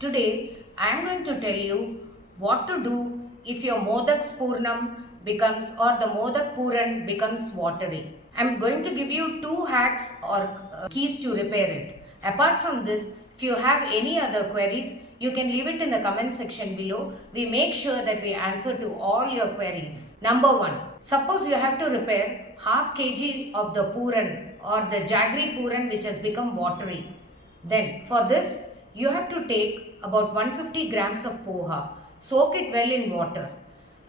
Today I am going to tell you what to do if your Modak's Purnam becomes or the Modak Puran becomes watery. I am going to give you two hacks or keys to repair it. Apart from this, if you have any other queries, you can leave it in the comment section below. We make sure that we answer to all your queries. Number 1. Suppose you have to repair half kg of the Puran or the jaggery Puran which has become watery. Then for this, you have to take about 150 grams of poha, soak it well in water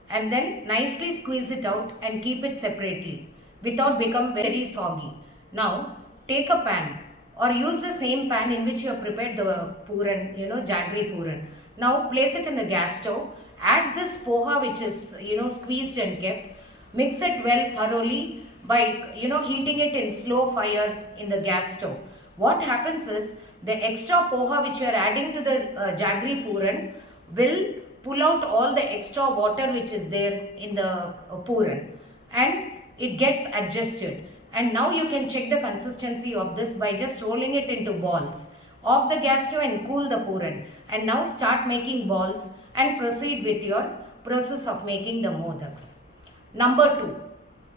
and then nicely squeeze it out and keep it separately without become very soggy. Now take a pan or use the same pan in which you have prepared the puran, jaggery puran. Now place it in the gas stove, add this poha which is squeezed and kept, mix it well thoroughly by heating it in slow fire in the gas stove. What happens is the extra poha which you are adding to the jaggery puran will pull out all the extra water which is there in the puran and it gets adjusted. And now you can check the consistency of this by just rolling it into balls. Off the gas stove and cool the puran. And now start making balls and proceed with your process of making the modaks. Number 2.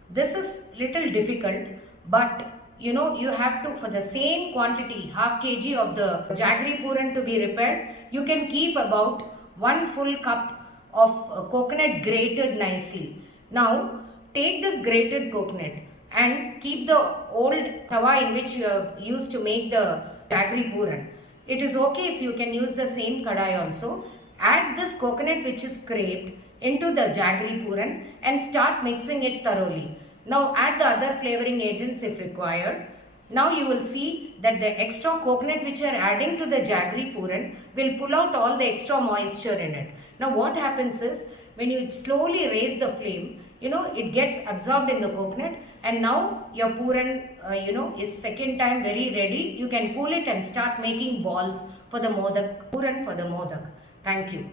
This is little difficult, but you have to, for the same quantity, half kg of the jaggery puran to be repaired, you can keep about 1 full cup of coconut grated nicely. Now take this grated coconut and keep the old tawa in which you have used to make the jaggery puran. It is okay if you can use the same kadai also. Add this coconut which is scraped into the jaggery puran and start mixing it thoroughly. Now add the other flavoring agents if required. Now you will see that the extra coconut which you are adding to the jaggery puran will pull out all the extra moisture in it. Now what happens is when you slowly raise the flame, it gets absorbed in the coconut and now your puran is second time very ready. You can cool it and start making balls for the modak, puran for the modak. Thank you.